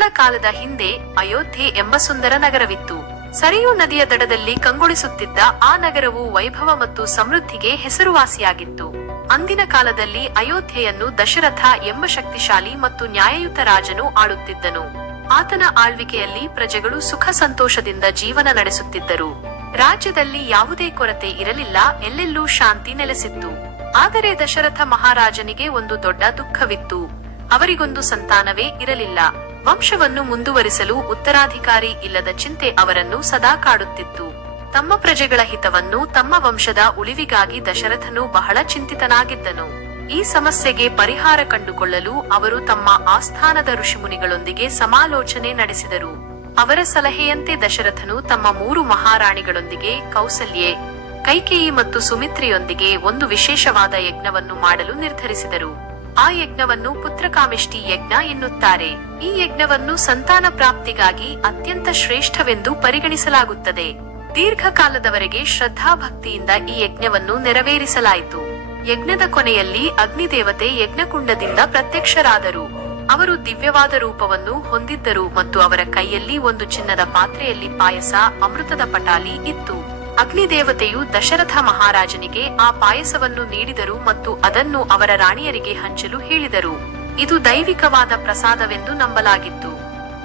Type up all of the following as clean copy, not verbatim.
ಬಹಳ ಕಾಲದ ಹಿಂದೆ ಅಯೋಧ್ಯೆ ಎಂಬ ಸುಂದರ ನಗರವಿತ್ತು. ಸರಿಯೂ ನದಿಯ ದಡದಲ್ಲಿ ಕಂಗೊಳಿಸುತ್ತಿದ್ದ ಆ ನಗರವು ವೈಭವ ಮತ್ತು ಸಮೃದ್ಧಿಗೆ ಹೆಸರುವಾಸಿಯಾಗಿತ್ತು. ಅಂದಿನ ಕಾಲದಲ್ಲಿ ಅಯೋಧ್ಯೆಯನ್ನು ದಶರಥ ಎಂಬ ಶಕ್ತಿಶಾಲಿ ಮತ್ತು ನ್ಯಾಯಯುತ ರಾಜನು ಆಳುತ್ತಿದ್ದನು. ಆತನ ಆಳ್ವಿಕೆಯಲ್ಲಿ ಪ್ರಜೆಗಳು ಸುಖ ಸಂತೋಷದಿಂದ ಜೀವನ ನಡೆಸುತ್ತಿದ್ದರು. ರಾಜ್ಯದಲ್ಲಿ ಯಾವುದೇ ಕೊರತೆ ಇರಲಿಲ್ಲ, ಎಲ್ಲೆಲ್ಲೂ ಶಾಂತಿ ನೆಲೆಸಿತ್ತು. ಆದರೆ ದಶರಥ ಮಹಾರಾಜನಿಗೆ ಒಂದು ದೊಡ್ಡ ದುಃಖವಿತ್ತು. ಅವರಿಗೊಂದು ಸಂತಾನವೇ ಇರಲಿಲ್ಲ. ವಂಶವನ್ನು ಮುಂದುವರಿಸಲು ಉತ್ತರಾಧಿಕಾರಿ ಇಲ್ಲದ ಚಿಂತೆ ಅವರನ್ನು ಸದಾ ಕಾಡುತ್ತಿತ್ತು. ತಮ್ಮ ಪ್ರಜೆಗಳ ಹಿತವನ್ನು, ತಮ್ಮ ವಂಶದ ಉಳಿವಿಗಾಗಿ ದಶರಥನು ಬಹಳ ಚಿಂತಿತನಾಗಿದ್ದನು. ಈ ಸಮಸ್ಯೆಗೆ ಪರಿಹಾರ ಕಂಡುಕೊಳ್ಳಲು ಅವರು ತಮ್ಮ ಆಸ್ಥಾನದ ಋಷಿಮುನಿಗಳೊಂದಿಗೆ ಸಮಾಲೋಚನೆ ನಡೆಸಿದರು. ಅವರ ಸಲಹೆಯಂತೆ ದಶರಥನು ತಮ್ಮ 3 ಮಹಾರಾಣಿಗಳೊಂದಿಗೆ ಕೌಸಲ್ಯೆ, ಕೈಕೇಯಿ ಮತ್ತು ಸುಮಿತ್ರೆಯೊಂದಿಗೆ ಒಂದು ವಿಶೇಷವಾದ ಯಜ್ಞವನ್ನು ಮಾಡಲು ನಿರ್ಧರಿಸಿದರು. ಆ ಯಜ್ಞವನ್ನು ಪುತ್ರಕಾಮೇಷ್ಟಿ ಯಜ್ಞ ಎನ್ನುತ್ತಾರೆ. ಈ ಯಜ್ಞವನ್ನು ಸಂತಾನ ಪ್ರಾಪ್ತಿಗಾಗಿ ಅತ್ಯಂತ ಶ್ರೇಷ್ಠವೆಂದು ಪರಿಗಣಿಸಲಾಗುತ್ತದೆ. ದೀರ್ಘಕಾಲದವರೆಗೆ ಶ್ರದ್ಧಾಭಕ್ತಿಯಿಂದ ಈ ಯಜ್ಞವನ್ನು ನೆರವೇರಿಸಲಾಯಿತು. ಯಜ್ಞದ ಕೊನೆಯಲ್ಲಿ ಅಗ್ನಿದೇವತೆ ಯಜ್ಞಕುಂಡದಿಂದ ಪ್ರತ್ಯಕ್ಷರಾದರು. ಅವರು ದಿವ್ಯವಾದ ರೂಪವನ್ನು ಹೊಂದಿದ್ದರು ಮತ್ತು ಅವರ ಕೈಯಲ್ಲಿ ಒಂದು ಚಿನ್ನದ ಪಾತ್ರೆಯಲ್ಲಿ ಪಾಯಸ, ಅಮೃತದ ಪಟಾಲಿ ಇತ್ತು. ಅಗ್ನಿದೇವತೆಯು ದಶರಥ ಮಹಾರಾಜನಿಗೆ ಆ ಪಾಯಸವನ್ನು ನೀಡಿದರು ಮತ್ತು ಅದನ್ನು ಅವರ ರಾಣಿಯರಿಗೆ ಹಂಚಲು ಹೇಳಿದರು. ಇದು ದೈವಿಕವಾದ ಪ್ರಸಾದವೆಂದು ನಂಬಲಾಗಿತ್ತು.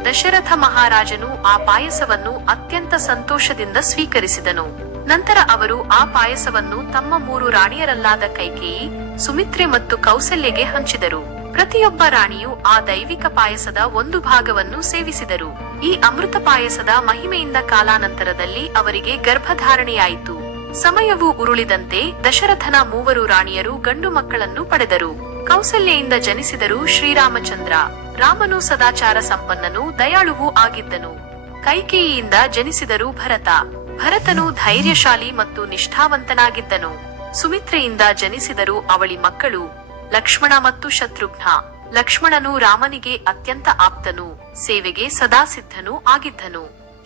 ದಶರಥ ಮಹಾರಾಜನು ಆ ಪಾಯಸವನ್ನು ಅತ್ಯಂತ ಸಂತೋಷದಿಂದ ಸ್ವೀಕರಿಸಿದನು. ನಂತರ ಅವರು ಆ ಪಾಯಸವನ್ನು ತಮ್ಮ 3 ರಾಣಿಯರಲ್ಲಾದ ಕೈಕೇಯಿ, ಸುಮಿತ್ರೆ ಮತ್ತು ಕೌಸಲ್ಯಗೆ ಹಂಚಿದರು. ಪ್ರತಿಯೊಬ್ಬ ರಾಣಿಯು ಆ ದೈವಿಕ ಪಾಯಸದ ಒಂದು ಭಾಗವನ್ನು ಸೇವಿಸಿದರು. ಈ ಅಮೃತ ಪಾಯಸದ ಮಹಿಮೆಯಿಂದ ಕಾಲಾನಂತರದಲ್ಲಿ ಅವರಿಗೆ ಗರ್ಭಧಾರಣೆಯಾಯಿತು. ಸಮಯವು ಉರುಳಿದಂತೆ ದಶರಥನ 3 ರಾಣಿಯರು ಗಂಡು ಮಕ್ಕಳನ್ನು ಪಡೆದರು. ಕೌಸಲ್ಯೆಯಿಂದ ಜನಿಸಿದರು ಶ್ರೀರಾಮಚಂದ್ರ. ರಾಮನು ಸದಾಚಾರ ಸಂಪನ್ನನೂ ದಯಾಳುವೂ ಆಗಿದ್ದನು. ಕೈಕೇಯಿಯಿಂದ ಜನಿಸಿದರು ಭರತ. ಭರತನು ಧೈರ್ಯಶಾಲಿ ಮತ್ತು ನಿಷ್ಠಾವಂತನಾಗಿದ್ದನು. ಸುಮಿತ್ರೆಯಿಂದ ಜನಿಸಿದರು ಅವಳಿ ಮಕ್ಕಳು ಲಕ್ಷ್ಮಣ ಮತ್ತು ಶತ್ರುಘ್ನ. ಲಕ್ಷ್ಮಣನು ರಾಮನಿಗೆ ಅತ್ಯಂತ ಆಪ್ತನು, ಸೇವೆಗೆ ಸದಾ ಸಿದ್ಧನೂ ಆಗಿದ್ದನು.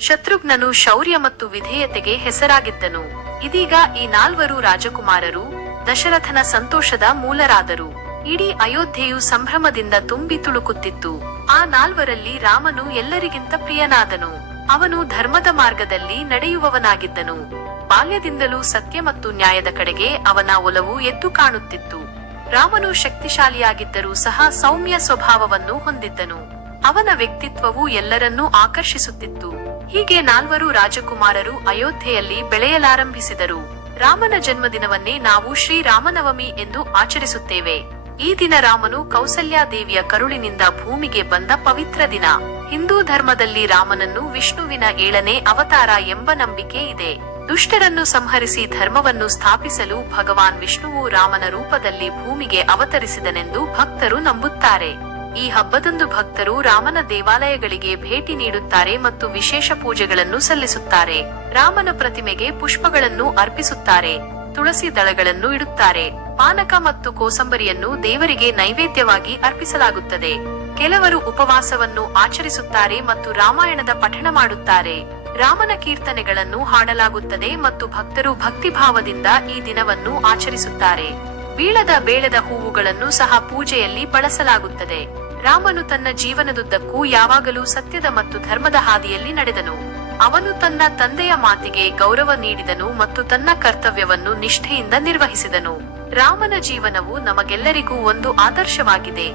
ಶತ್ರುಘ್ನನು ಶೌರ್ಯ ಮತ್ತು ವಿಧೇಯತೆಗೆ ಹೆಸರಾಗಿದ್ದನು. ಇದೀಗ ಈ 4 ರಾಜಕುಮಾರರು ದಶರಥನ ಸಂತೋಷದ ಮೂಲರಾದರು. ಇಡೀ ಅಯೋಧ್ಯೆಯು ಸಂಭ್ರಮದಿಂದ ತುಂಬಿ ತುಳುಕುತ್ತಿತ್ತು. ಆ 4ರಲ್ಲಿ ರಾಮನು ಎಲ್ಲರಿಗಿಂತ ಪ್ರಿಯನಾದನು. ಅವನು ಧರ್ಮದ ಮಾರ್ಗದಲ್ಲಿ ನಡೆಯುವವನಾಗಿದ್ದನು. ಬಾಲ್ಯದಿಂದಲೂ ಸತ್ಯ ಮತ್ತು ನ್ಯಾಯದ ಕಡೆಗೆ ಅವನ ಒಲವು ಎದ್ದು ಕಾಣುತ್ತಿತ್ತು. ರಾಮನು ಶಕ್ತಿಶಾಲಿಯಾಗಿದ್ದರೂ ಸಹ ಸೌಮ್ಯ ಸ್ವಭಾವವನ್ನು ಹೊಂದಿದ್ದನು. ಅವನ ವ್ಯಕ್ತಿತ್ವವು ಎಲ್ಲರನ್ನೂ ಆಕರ್ಷಿಸುತ್ತಿತ್ತು. ಹೀಗೆ 4 ರಾಜಕುಮಾರರು ಅಯೋಧ್ಯೆಯಲ್ಲಿ ಬೆಳೆಯಲಾರಂಭಿಸಿದರು. ರಾಮನ ಜನ್ಮದಿನವನ್ನೇ ನಾವು ಶ್ರೀರಾಮನವಮಿ ಎಂದು ಆಚರಿಸುತ್ತೇವೆ. ಈ ದಿನ ರಾಮನು ಕೌಸಲ್ಯಾದೇವಿಯ ಕರುಳಿನಿಂದ ಭೂಮಿಗೆ ಬಂದ ಪವಿತ್ರ ದಿನ. ಹಿಂದೂ ಧರ್ಮದಲ್ಲಿ ರಾಮನನ್ನು ವಿಷ್ಣುವಿನ 7ನೇ ಅವತಾರ ಎಂಬ ನಂಬಿಕೆ ಇದೆ. ದುಷ್ಟರನ್ನು ಸಂಹರಿಸಿ ಧರ್ಮವನ್ನು ಸ್ಥಾಪಿಸಲು ಭಗವಾನ್ ವಿಷ್ಣುವು ರಾಮನ ರೂಪದಲ್ಲಿ ಭೂಮಿಗೆ ಅವತರಿಸಿದನೆಂದು ಭಕ್ತರು ನಂಬುತ್ತಾರೆ. ಈ ಹಬ್ಬದಂದು ಭಕ್ತರು ರಾಮನ ದೇವಾಲಯಗಳಿಗೆ ಭೇಟಿ ನೀಡುತ್ತಾರೆ ಮತ್ತು ವಿಶೇಷ ಪೂಜೆಗಳನ್ನು ಸಲ್ಲಿಸುತ್ತಾರೆ. ರಾಮನ ಪ್ರತಿಮೆಗೆ ಪುಷ್ಪಗಳನ್ನು ಅರ್ಪಿಸುತ್ತಾರೆ, ತುಳಸಿ ದಳಗಳನ್ನು ಇಡುತ್ತಾರೆ. ಪಾನಕ ಮತ್ತು ಕೋಸಂಬರಿಯನ್ನು ದೇವರಿಗೆ ನೈವೇದ್ಯವಾಗಿ ಅರ್ಪಿಸಲಾಗುತ್ತದೆ. ಕೆಲವರು ಉಪವಾಸವನ್ನು ಆಚರಿಸುತ್ತಾರೆ ಮತ್ತು ರಾಮಾಯಣದ ಪಠಣ ಮಾಡುತ್ತಾರೆ. ರಾಮನ ಕೀರ್ತನೆಗಳನ್ನು ಹಾಡಲಾಗುತ್ತದೆ ಮತ್ತು ಭಕ್ತರು ಭಕ್ತಿಭಾವದಿಂದ ಈ ದಿನವನ್ನು ಆಚರಿಸುತ್ತಾರೆ. ಬೀಳದ ಬೇಳದ ಹೂವುಗಳನ್ನು ಸಹ ಪೂಜೆಯಲ್ಲಿ ಬಳಸಲಾಗುತ್ತದೆ. ರಾಮನು ತನ್ನ ಜೀವನದುದ್ದಕ್ಕೂ ಯಾವಾಗಲೂ ಸತ್ಯದ ಮತ್ತು ಧರ್ಮದ ಹಾದಿಯಲ್ಲಿ ನಡೆದನು. ಅವನು ತನ್ನ ತಂದೆಯ ಮಾತಿಗೆ ಗೌರವ ನೀಡಿದನು ಮತ್ತು ತನ್ನ ಕರ್ತವ್ಯವನ್ನು ನಿಷ್ಠೆಯಿಂದ ನಿರ್ವಹಿಸಿದನು. ರಾಮನ ಜೀವನವು ನಮಗೆಲ್ಲರಿಗೂ ಒಂದು ಆದರ್ಶವಾಗಿದೆ.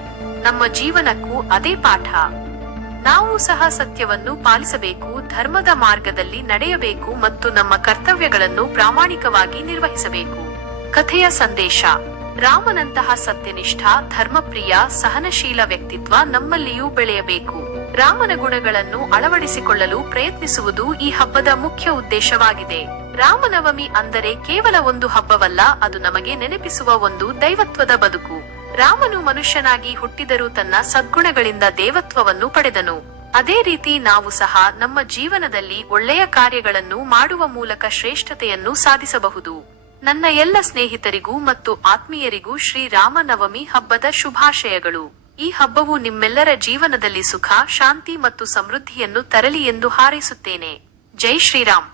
ನಮ್ಮ ಜೀವನಕ್ಕೂ ಅದೇ ಪಾಠ. ನಾವು ಸಹ ಸತ್ಯವನ್ನು ಪಾಲಿಸಬೇಕು, ಧರ್ಮದ ಮಾರ್ಗದಲ್ಲಿ ನಡೆಯಬೇಕು ಮತ್ತು ನಮ್ಮ ಕರ್ತವ್ಯಗಳನ್ನು ಪ್ರಾಮಾಣಿಕವಾಗಿ ನಿರ್ವಹಿಸಬೇಕು. ಕಥೆಯ ಸಂದೇಶ: ರಾಮನಂತಹ ಸತ್ಯನಿಷ್ಠ, ಧರ್ಮಪ್ರಿಯ, ಸಹನಶೀಲ ವ್ಯಕ್ತಿತ್ವ ನಮ್ಮಲ್ಲಿಯೂ ಬೆಳೆಯಬೇಕು. ರಾಮನ ಗುಣಗಳನ್ನು ಅಳವಡಿಸಿಕೊಳ್ಳಲು ಪ್ರಯತ್ನಿಸುವುದು ಈ ಹಬ್ಬದ ಮುಖ್ಯ ಉದ್ದೇಶವಾಗಿದೆ. ರಾಮನವಮಿ ಅಂದರೆ ಕೇವಲ ಒಂದು ಹಬ್ಬವಲ್ಲ, ಅದು ನಮಗೆ ನೆನಪಿಸುವ ಒಂದು ದೈವತ್ವದ ಬದುಕು. ರಾಮನು ಮನುಷ್ಯನಾಗಿ ಹುಟ್ಟಿದರೂ ತನ್ನ ಸದ್ಗುಣಗಳಿಂದ ದೇವತ್ವವನ್ನು ಪಡೆದನು. ಅದೇ ರೀತಿ ನಾವು ಸಹ ನಮ್ಮ ಜೀವನದಲ್ಲಿ ಒಳ್ಳೆಯ ಕಾರ್ಯಗಳನ್ನು ಮಾಡುವ ಮೂಲಕ ಶ್ರೇಷ್ಠತೆಯನ್ನು ಸಾಧಿಸಬಹುದು. ನನ್ನ ಎಲ್ಲ ಸ್ನೇಹಿತರಿಗೂ ಮತ್ತು ಆತ್ಮೀಯರಿಗೂ ಶ್ರೀರಾಮನವಮಿ ಹಬ್ಬದ ಶುಭಾಶಯಗಳು. ಈ ಹಬ್ಬವು ನಿಮ್ಮೆಲ್ಲರ ಜೀವನದಲ್ಲಿ ಸುಖ, ಶಾಂತಿ ಮತ್ತು ಸಮೃದ್ಧಿಯನ್ನು ತರಲಿ ಎಂದು ಹಾರೈಸುತ್ತೇನೆ. ಜೈ ಶ್ರೀರಾಮ್.